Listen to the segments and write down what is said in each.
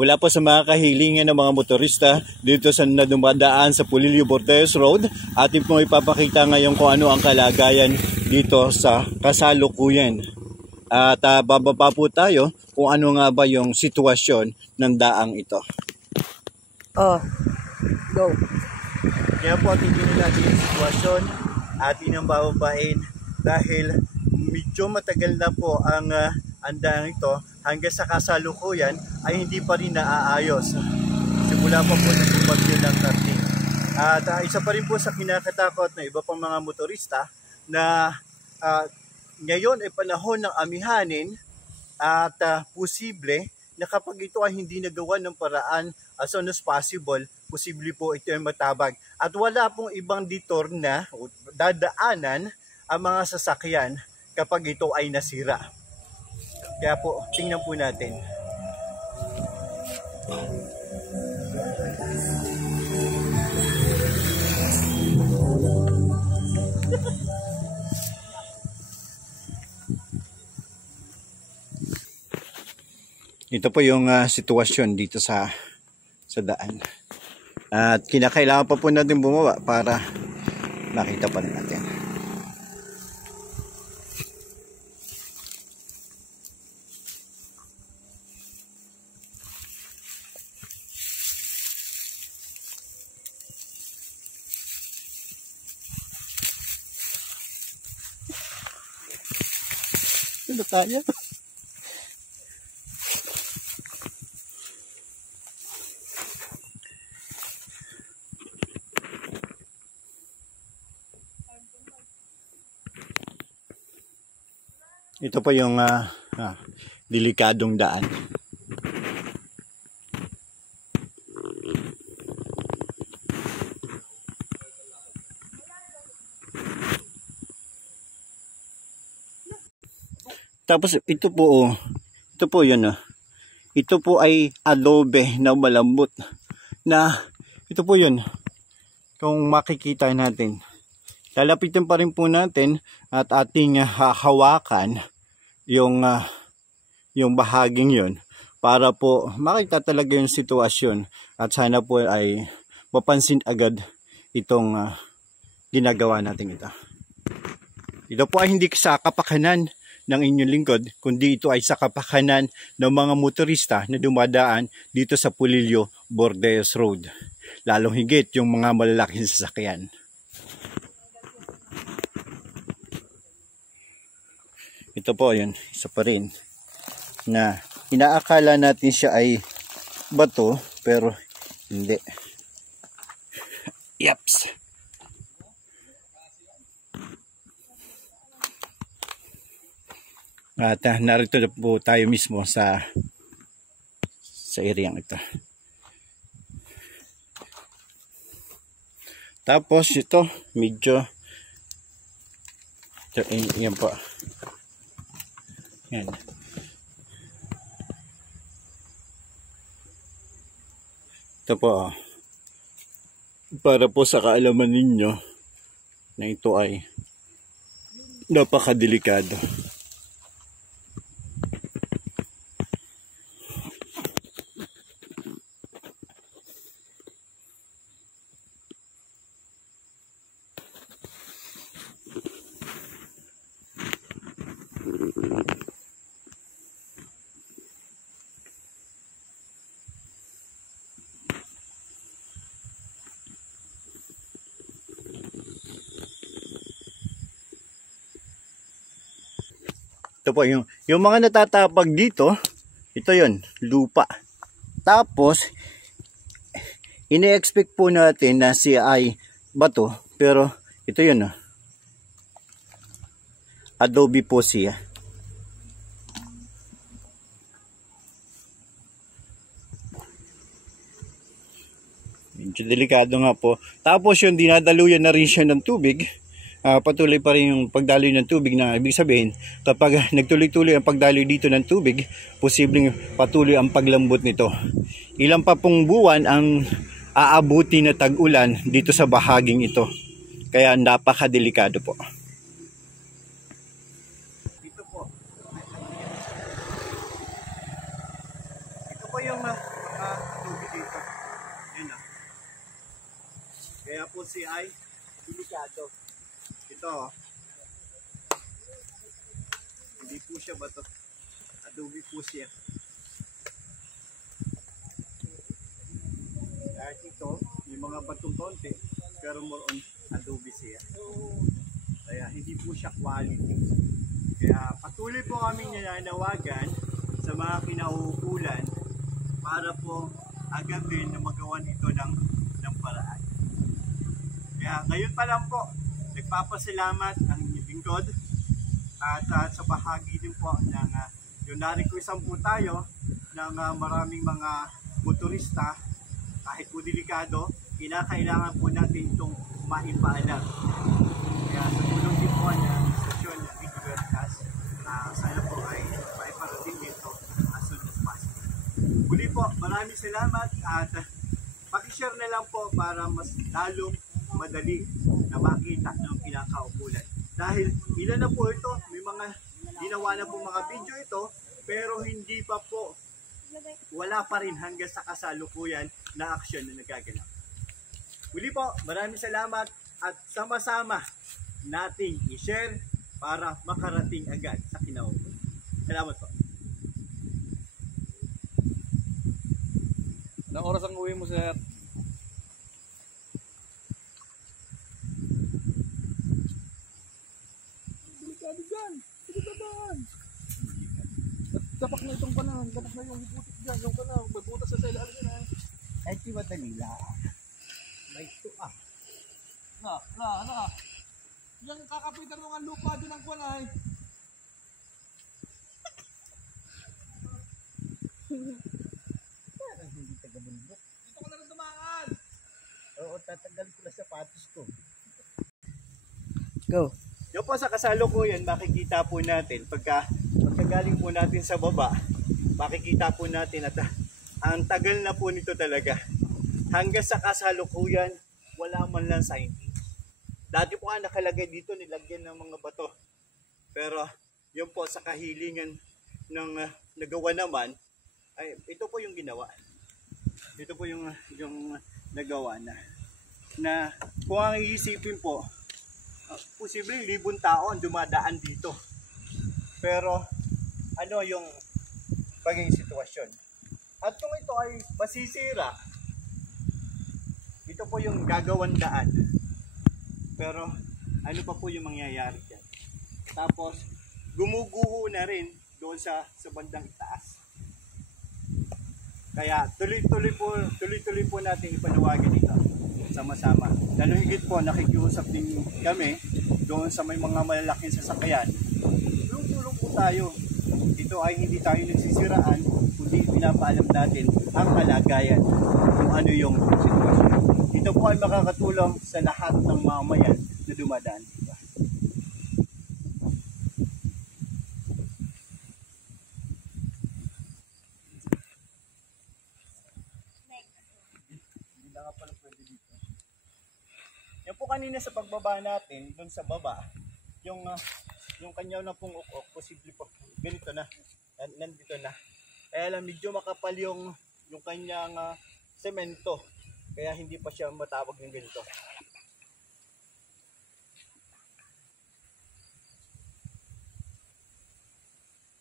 Wala po sa mga kahilingan ng mga motorista dito sa dumadaan sa Pulilio Bordeos Road. Atin pong ipapakita ngayon kung ano ang kalagayan dito sa kasalukuyan. At bababa po tayo kung ano nga ba yung sitwasyon ng daang ito. Go. Kaya po tingnan natin yung sitwasyon atin ang bababain dahil medyo matagal na po ang daang ito hanggang sa kasalukuyan ay hindi pa rin naaayos. Simula pa po ng bumagyo ng Karting. At isa pa rin po sa kinakatakot na iba pang mga motorista na ngayon ay panahon ng amihanin at posible na kapag ito ay hindi nagawa ng paraan as soon as possible, posible po ito ay matabag. At wala pong ibang detour na dadaanan ang mga sasakyan kapag ito ay nasira. Kaya po, tingnan po natin. Ito po yung sitwasyon dito sa daan. At kinakailangan pa po natin bumaba para makita pa rin natin. Ano tayo? Ito po yung delikadong daan. Tapos ito po yun. Ito po ay adobe na malambot na ito po yun. Kung makikita natin. Lalapitin pa rin po natin at ating hahawakan yung bahaging yun para po makita talaga yung sitwasyon at sana po ay mapansin agad itong ginagawa natin ito. Ito po ay hindi sa kapakanan ng inyong lingkod, kundi ito ay sa kapakanan ng mga motorista na dumadaan dito sa Pulilio Bordeos Road. Lalong higit yung mga malalaking sasakyan. Ito po yun, isa pa rin na inaakala natin siya ay bato pero hindi. Yaps. At narito na po tayo mismo sa area ito. Tapos ito medyo yan po. Yan. Ito po para po sa kaalaman ninyo na ito ay napakadelikado. Ito po yung mga natatapag dito, ito yon lupa. Tapos ine-expect po natin na siya ay bato, pero ito yun adobe po siya. Medyo delikado nga po. Tapos yung dinadaluyan na rin siya ng tubig. Patuloy pa rin yung pagdaloy ng tubig na ibig sabihin kapag nagtuloy-tuloy ang pagdaloy dito ng tubig, posibleng patuloy ang paglambot nito. Ilang pa pong buwan ang aabuti na tag-ulan dito sa bahaging ito. Kaya napakadelikado po. Ito po yung tubig dito. Yan ah. Kaya po siya ay delikado. Ito, hindi po siya bato. Adobe po siya. Kahit ito, may mga batong konti, pero more on adobe siya. Kaya hindi po siya quality. Kaya patuloy po kaming nananawagan sa mga kinauukulan para po agapin na magawan ito ng paraan. Kaya ngayon pa lang po, nagpapasalamat ang inyong lingkod at sa bahagi din po ng yung na-requestan po tayo ng maraming mga motorista kahit po delikado, kinakailangan po natin itong maipaalam. Kaya sa tulong din po ng stasyon ng Video Veritas, sana po ay maiparating dito as soon as possible. Muli po, maraming salamat at pakishare na lang po para mas lalong madali na makita ng kinakaukulan. Dahil ilan na po ito, may mga ginawa na po mga video ito, pero hindi pa po, wala pa rin hanggang sa kasalukuyan na aksyon na nagaganap. Muli po, maraming salamat at sama-sama nating i-share para makarating agad sa kinaukulan. Salamat po. Anong oras ang uwi mo, sir? Delikado dyan. Sige naman. Dapak na itong kanang. Dapak na yung butik dyan. Yung kanang. May butas sa ilalim yun eh. Ay, di madali lang. May ito ah. Na. Yan kakapitan mo nga lupa dyan ang kwan ay. Parang hindi taga-bundok. Dito ka na rin tumaan. Oo, tatagal ko na sapatos ko. Go. Yung po sa kasalukuyan, makikita po natin, pagkagaling po natin sa baba, makikita po natin at ang tagal na po nito talaga. Hanggang sa kasalukuyan, wala man lang signage. Dati po nakalagay dito, nilagyan ng mga bato. Pero yun po sa kahilingan ng nagawa naman, ay ito po yung ginawa. Ito po yung nagawa na kung ang iisipin po, posibleng 1,000 tao ang dumadaan dito. Pero ano yung pagiging sitwasyon? At kung ito ay masisira, ito po yung gagawang daan. Pero ano pa po yung mangyayari dyan? Tapos gumuguho na rin doon sa bandang itaas. Kaya tuloy-tuloy po natin ipanawagan ito sama-sama. Lalo higit po nakikiusap din kami doon sa may mga malalaking sasakyan. Tulong-tulong po tayo. Ito ay hindi tayo nagsisiraan, kundi pinapaalam natin ang kalagayan kung ano yung sitwasyon. Ito po ay makakatulong sa lahat ng mamayan na dumadaan dito. Hindi na nga pala pwede dito. Yan po kanina sa pagbaba natin, doon sa baba, yung kanya na pong ukok, posible po, ganito na, nandito na. Kaya lang medyo makapal yung kanyang semento, kaya hindi pa siya matawag ng ganito.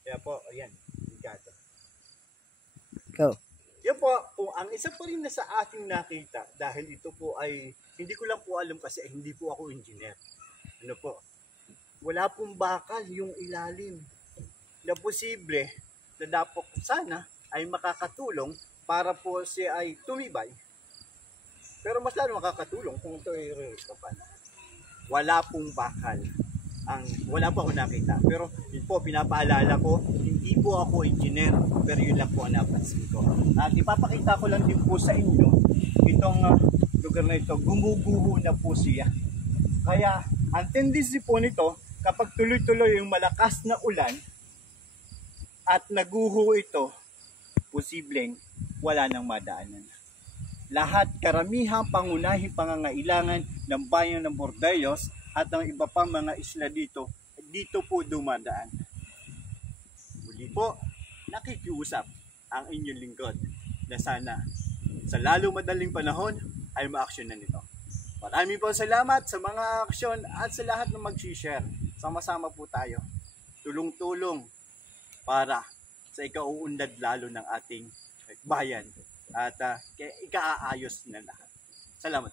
Kaya po, ayan, delikado. Go. Yan po, kung ang isa pa rin na sa ating nakita, dahil ito po ay, hindi ko lang po alam kasi hindi po ako engineer. Ano po, wala pong bakal yung ilalim na posible na dapat sana ay makakatulong para po siya ay tumibay. Pero mas lalo makakatulong kung ito ay re-restapan. Wala pong bakal. Wala po ako nakita. Pero yun po, pinapaalala ko, hindi po ako engineer, pero yun lang po ang napansin ko. At ipapakita ko lang din po sa inyo, itong lugar na ito, gumuguho na po siya. Kaya, ang tendency po nito, kapag tuloy-tuloy yung malakas na ulan, at naguho ito, posibleng wala nang madaanan. Lahat, karamihang pangunahing pangangailangan ng bayan ng Bordayos at ng iba pang mga isla dito po dumadaan. Muli po, nakikiusap ang inyong lingkod. na sana sa lalo madaling panahon ay ma-actionan nito. Maraming po salamat sa mga aksyon at sa lahat ng mag-share. Sama-sama po tayo. Tulong-tulong para sa ikauunlad lalo ng ating bayan at ikaayos na lahat. Salamat.